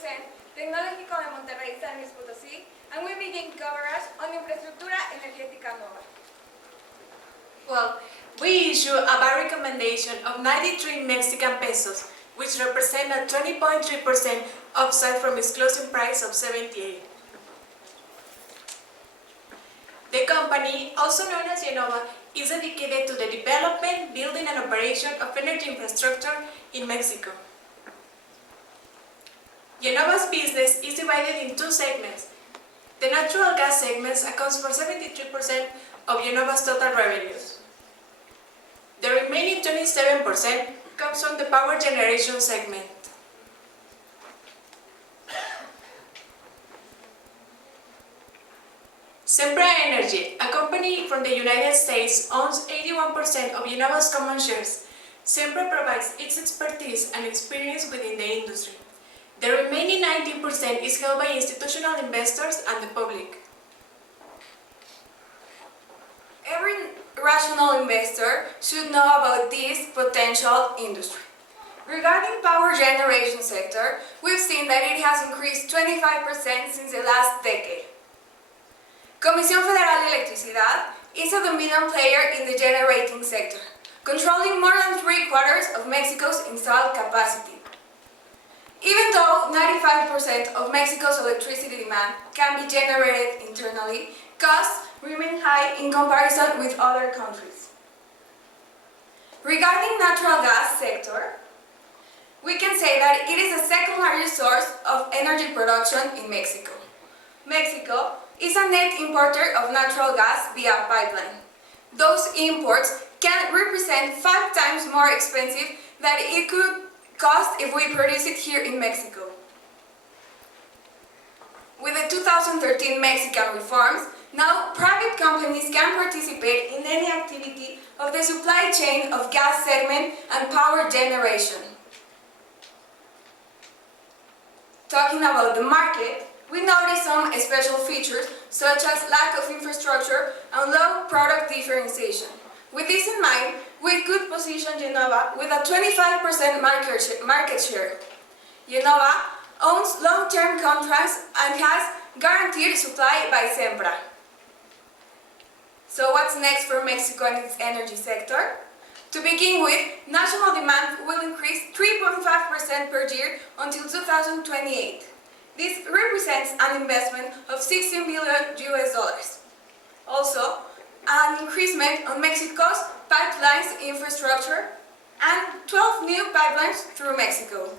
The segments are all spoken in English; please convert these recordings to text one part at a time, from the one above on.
Tecnológico de Monterrey, San Luis Potosí, and we begin coverage on infraestructura energética nova. Well, we issue a buy recommendation of 93 Mexican pesos, which represent a 20.3% upside from its closing price of 78. The company, also known as Yenova, is dedicated to the development, building and operation of energy infrastructure in Mexico. Yenova's business is divided in two segments. The natural gas segment accounts for 73% of Yenova's total revenues. The remaining 27% comes from the power generation segment. Sempra Energy, a company from the United States, owns 81% of Yenova's common shares. Sempra provides its expertise and experience within the industry. The remaining 19% is held by institutional investors and the public. Every rational investor should know about this potential industry. Regarding power generation sector, we've seen that it has increased 25% since the last decade. Comisión Federal de Electricidad is a dominant player in the generating sector, controlling more than 3/4 of Mexico's installed capacity. Even though 95% of Mexico's electricity demand can be generated internally, costs remain high in comparison with other countries. Regarding natural gas sector, we can say that it is the second largest source of energy production in Mexico. Mexico is a net importer of natural gas via pipeline. Those imports can represent 5 times more expensive than it could cost if we produce it here in Mexico. With the 2013 Mexican reforms, now private companies can participate in any activity of the supply chain of gas segment and power generation. Talking about the market, we notice some special features such as lack of infrastructure and low product differentiation. With this in mind, we could position Yenova with a 25% market share. Yenova owns long-term contracts and has guaranteed supply by Sempra. So what's next for Mexico and its energy sector? To begin with, national demand will increase 3.5% per year until 2028. This represents an investment of $16 billion. Also, an increasement on Mexico's pipelines infrastructure and 12 new pipelines through Mexico.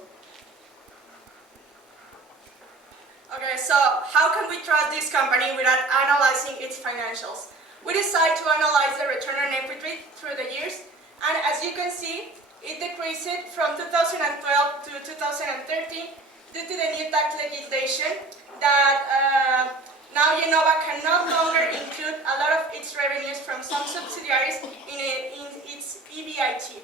Okay, so how can we trust this company without analyzing its financials? We decided to analyze the return on equity through the years, and as you can see, it decreased from 2012 to 2013 due to the new tax legislation that now Yenova can no longer include a lot of its revenues from some subsidiaries in its EBIT.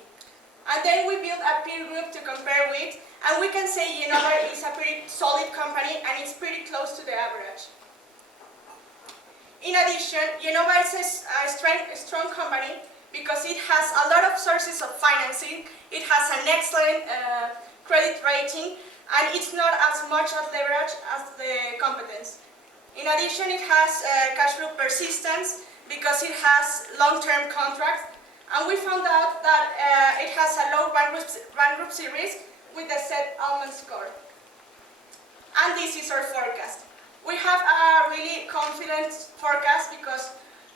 And then we built a peer group to compare with, and we can say Yenova is a pretty solid company and it's pretty close to the average. In addition, Yenova is a strong company because it has a lot of sources of financing, it has an excellent credit rating, and it's not as much as leverage as the competence. In addition, it has cash flow persistence because it has long-term contracts, and we found out that it has a low bankruptcy risk with the settlement score. And this is our forecast. We have a really confident forecast because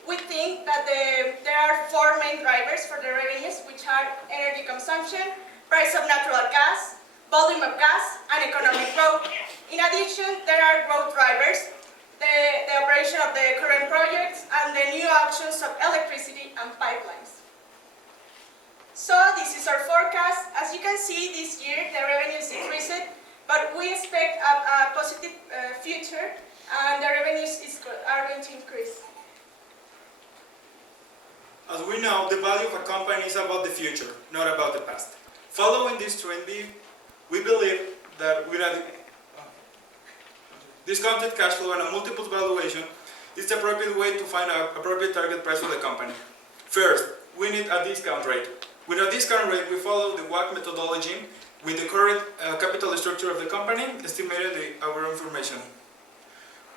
we think that there are 4 main drivers for the revenues, which are energy consumption, price of natural gas, volume of gas, and economic growth. In addition, there are growth drivers, the operation of the current projects, and the new auctions of electricity and pipelines. So this is our forecast. As you can see, this year the revenues decreased, but we expect a positive future, and the revenues are going to increase. As we know, the value of a company is about the future, not about the past. Following this trend, we believe that with a discounted cash flow and a multiple valuation is the appropriate way to find an appropriate target price for the company. First, we need a discount rate. With a discount rate, we follow the WACC methodology with the current capital structure of the company estimated our information.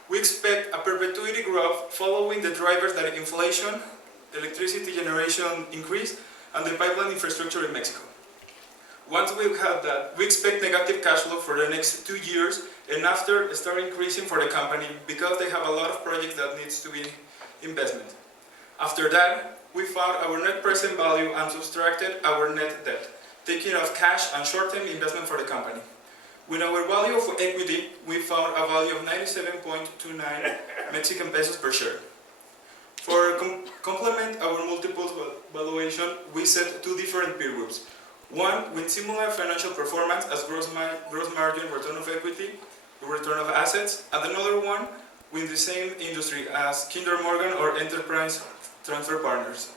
We expect a perpetuity growth following the drivers that inflation, electricity generation increase, and the pipeline infrastructure in Mexico. Once we have that, we expect negative cash flow for the next 2 years, and after start increasing for the company because they have a lot of projects that needs to be investment. After that, we found our net present value and subtracted our net debt, taking off cash and short-term investment for the company. With our value of equity, we found a value of 97.29 Mexican pesos per share. For complement our multiples valuation, we set 2 different peer groups. One with similar financial performance as gross margin, return of equity, return of assets, and another one with the same industry as Kinder Morgan or Enterprise Transfer Partners.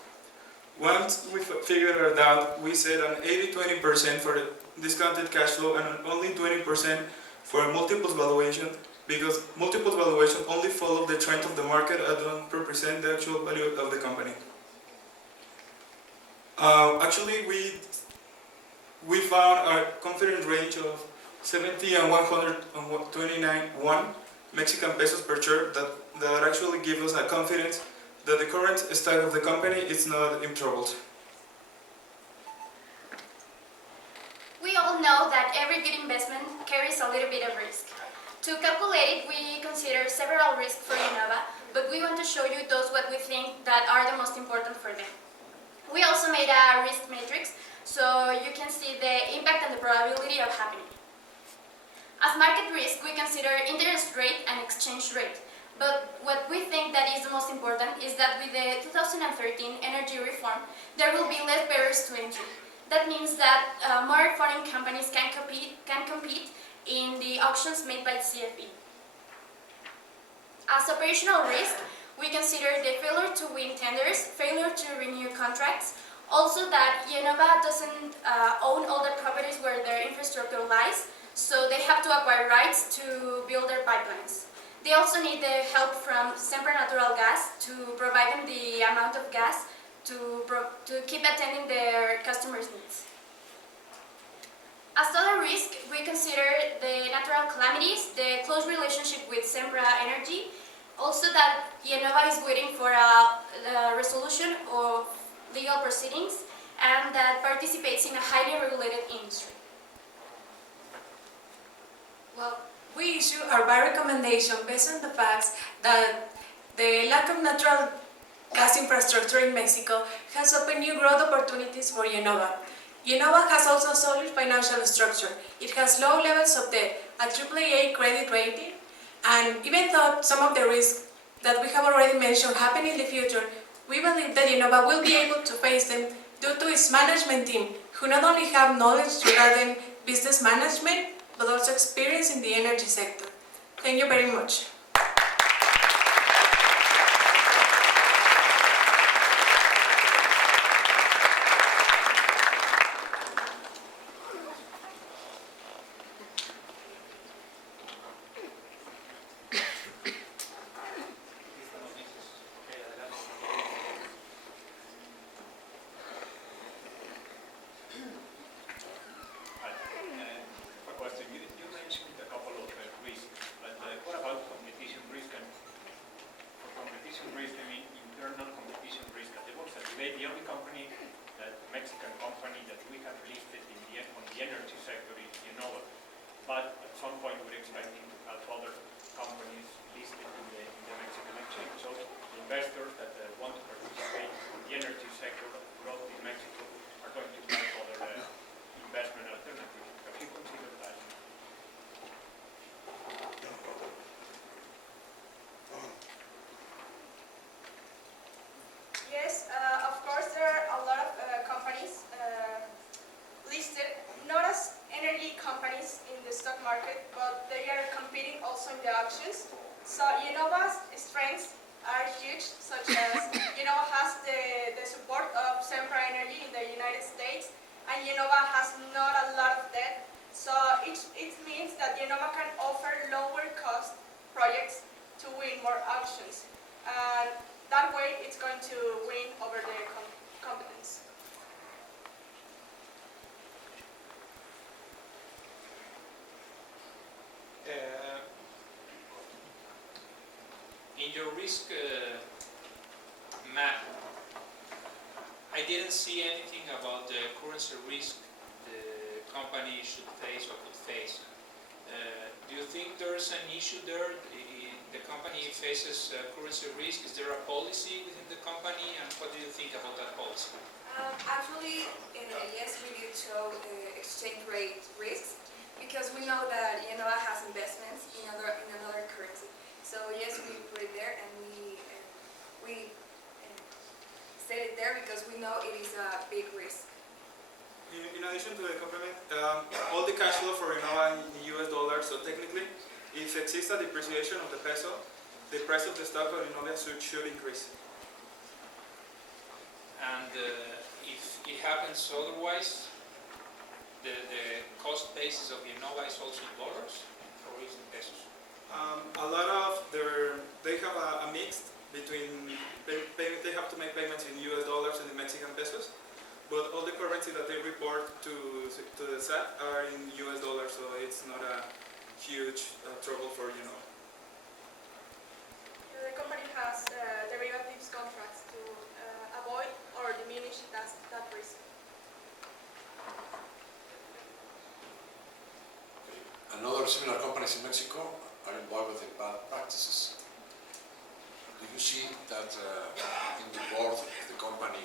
Once we figured it out, we set an 80-20% for the discounted cash flow and only 20% for multiples valuation, because multiples valuation only follow the trend of the market and don't represent the actual value of the company. Actually, we found a confidence range of 70 and 129 Mexican pesos per share that actually give us a confidence that the current stock of the company is not in trouble. We all know that every good investment carries a little bit of risk. To calculate it, we consider several risks for Innova, but we want to show you those what we think that are the most important for them. We also made a risk matrix, so you can see the impact and the probability of happening. As market risk, we consider interest rate and exchange rate. But what we think that is the most important is that with the 2013 energy reform, there will be less barriers to entry. That means that more foreign companies can compete in the auctions made by CFE. As operational risk, we consider the failure to win tenders, failure to renew contracts, also that Innova doesn't own all the properties where their infrastructure lies, so they have to acquire rights to build their pipelines. They also need the help from Sempra Natural Gas to provide them the amount of gas to keep attending their customers' needs. As other risk, we consider the natural calamities, the close relationship with Sempra Energy, also that Innova is waiting for a resolution of legal proceedings and that participates in a highly regulated industry. Well, we issue our buy recommendation based on the facts that the lack of natural gas infrastructure in Mexico has opened new growth opportunities for Innova. Innova has also a solid financial structure. It has low levels of debt, a AAA credit rating, and even though some of the risks that we have already mentioned happen in the future, we believe that Innova will be able to face them due to its management team, who not only have knowledge regarding business management, but also experience in the energy sector. Thank you very much. The only company, Mexican company that we have listed on the energy sector is Innova. But at some point we're expecting to have other companies listed in the Mexican exchange. So investors that want to participate in the energy sector growth in Mexico are going to have other investment alternatives. Have you considered that? Yes, of course there are a lot of companies listed, not as energy companies in the stock market, but they are competing also in the auctions. So Innova's strengths are huge, such as Innova has the support of Sempra Energy in the United States, and Innova has not a lot of debt. So it means that Innova can offer lower cost projects to win more auctions. And that way, it's going to win over the competence. In your risk map, I didn't see anything about the currency risk the company should face or could face. Do you think there's an issue there? The company faces currency risk. Is there a policy within the company, and what do you think about that policy? Actually, yes, we did show exchange rate risks because we know that Innova has investments in another currency. So yes, we put it there and we set it there because we know it is a big risk. In addition to the complement, all the cash flow for Innova in US dollars, so technically, if exists a depreciation of the peso, the price of the stock of Innova should increase. And if it happens otherwise, the cost basis of Innova is also in dollars or is in pesos? A lot of they have a mix between, they have to make payments in US dollars and in Mexican pesos, but all the currency that they report to the SAT are in US dollars, so it's not a huge trouble for Innova. The company has derivatives contracts to avoid or diminish that risk. Another similar companies in Mexico are involved in bad practices. Do you see that in the board of the company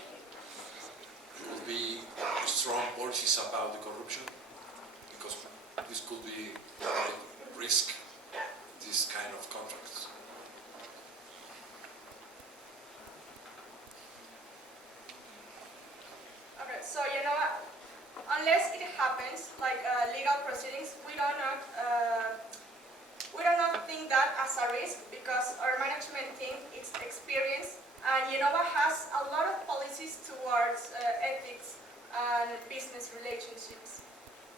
could be strong policies about the corruption? Because this could be risk this kind of contracts. Okay, so unless it happens, like legal proceedings, we do not think that as a risk because our management team is experienced and Innova has a lot of policies towards ethics and business relationships.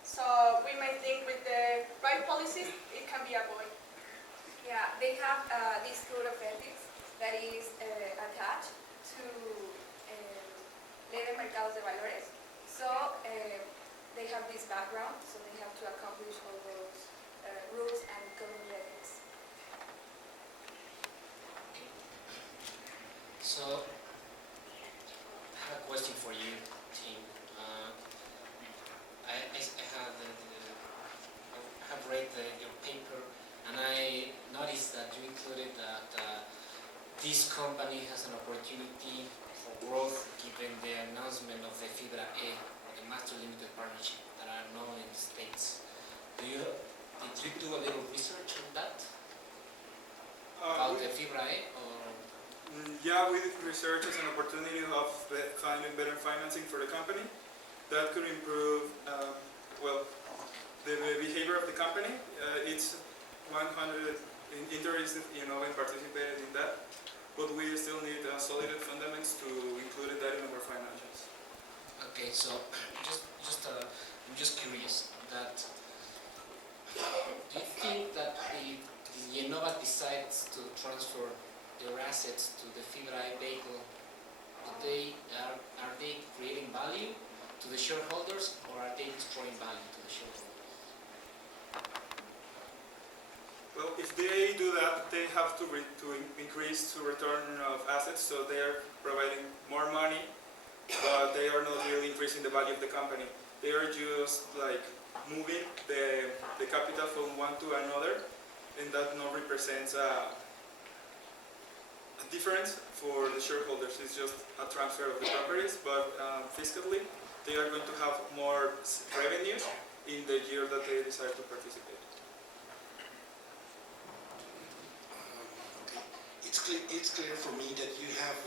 So we may think with the right policies, it can be avoided. Yeah, they have this code of ethics that is attached to Ley de Mercados de Valores. So they have this background, so they have to accomplish all those rules and code of ethics. So, I have a question for you, team. I have read your paper, and I noticed that you included that this company has an opportunity for growth given the announcement of the Fibra E, or the Master Limited Partnership, that are known in the States. Did you do a little research on that? About the Fibra E? Or? Yeah, we research as an opportunity of finding better financing for the company that could improve, the behavior of the company. It's 100 interested, in participated in that, but we still need solid fundamentals to include that in our financials. Okay, so I'm just curious that do you think that if Innova decides to transfer their assets to the Fibra E vehicle, are they creating value to the shareholders or are they destroying value to the shareholders? Well, if they do that, they have to increase the return of assets, so they are providing more money, but they are not really increasing the value of the company. They are just like moving the capital from one to another, and that not represents a difference for the shareholders. It's just a transfer of the properties, but fiscally, they are going to have more revenues in the year that they decide to participate. It's clear for me that you have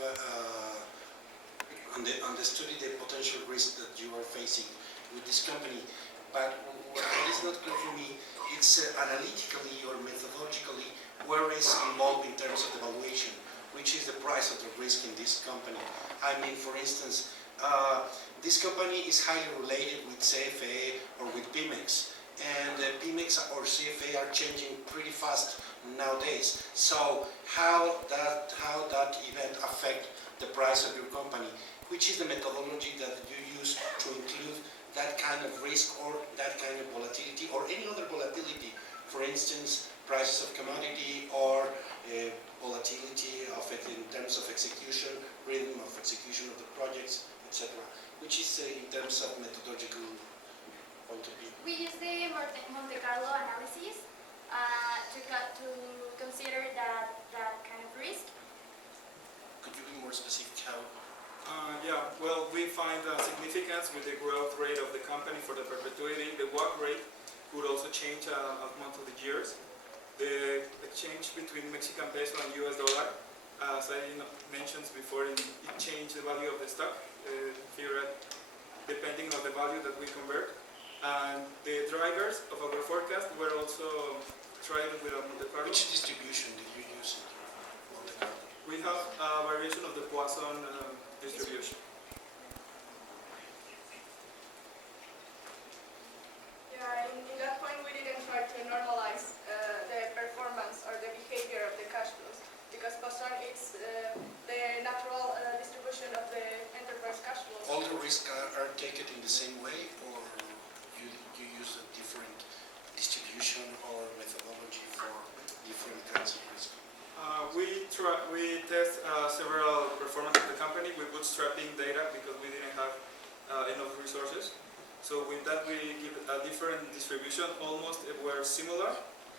understood the potential risk that you are facing with this company, but what is not clear for me, it's analytically or methodologically where is involved in terms of the valuation, which is the price of the risk in this company. I mean, for instance, this company is highly related with CFA or with Pemex, and Pemex or CFA are changing pretty fast nowadays. So how that event affect the price of your company? Which is the methodology that you use to include that kind of risk or that kind of volatility or any other volatility? For instance, prices of commodity or volatility of it in terms of execution, rhythm of execution of the projects, etc. Which is in terms of methodological point of view. We use the Monte Carlo analysis to consider that kind of risk. Could you be more specific how? Yeah, well, we find significance with the growth rate of the company for the perpetuity. The WACC rate could also change among the years. The exchange between Mexican peso and US dollar, as I mentioned before, it changed the value of the stock, depending on the value that we convert. And the drivers of our forecast were also tried with Monte Carlo. Which distribution did you use in Monte Carlo? We have a variation of the Poisson distribution. Yeah, in that point we didn't try to normalize the performance or the behavior of the cash flows because Poisson is the natural distribution of the enterprise cash flows. All the risks are taken in the same way, or you use a different distribution or methodology for different kinds of risk? We test several performance of the company with bootstrapping data because we didn't have enough resources. So with that we give a different distribution, almost were similar.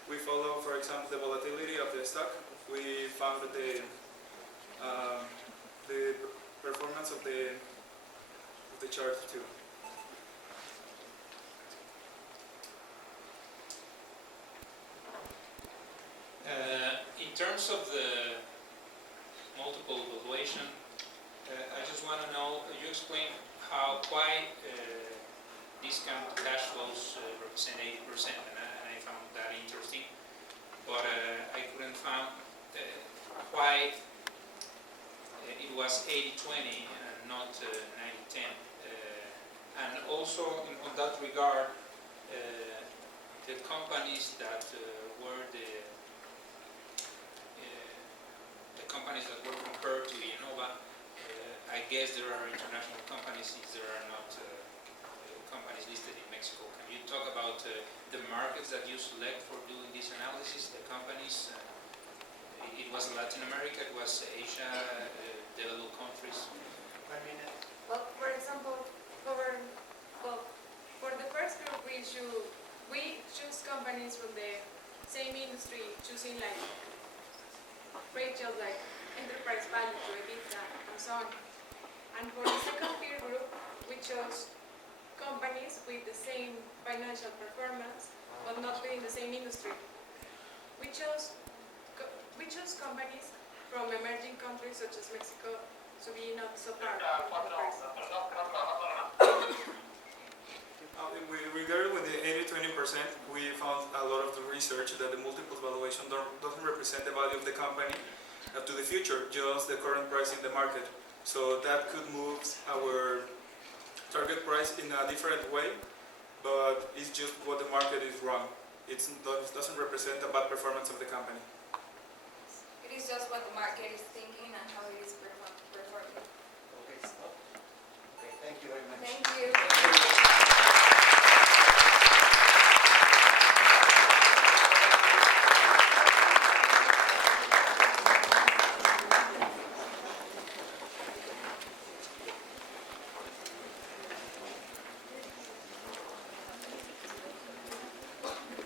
We follow, for example, the volatility of the stock. We found that the performance of the chart too. In terms of the multiple valuation, I just want to know, you explained why discount cash flows represent 80%, and I found that interesting, but I couldn't find why it was 80-20 and not 90-10. And also on that regard, the companies that were the companies that were compared to Innova, I guess there are international companies if there are not companies listed in Mexico. Can you talk about the markets that you select for doing this analysis, the companies? It was Latin America, it was Asia, developed countries. Well, for example, for the first group, we choose companies from the same industry, choosing like ratios like enterprise value to EBITDA and so on. And for the second peer group, we chose companies with the same financial performance, but not within the same industry. We chose companies from emerging countries such as Mexico to be not so far. Regarding with the 80-20%, we found a lot of the research that the multiples valuation doesn't represent the value of the company to the future, just the current price in the market. So that could move our target price in a different way, but it's just what the market is wrong. It doesn't represent a bad performance of the company. It is just what the market is thinking and how it is performing.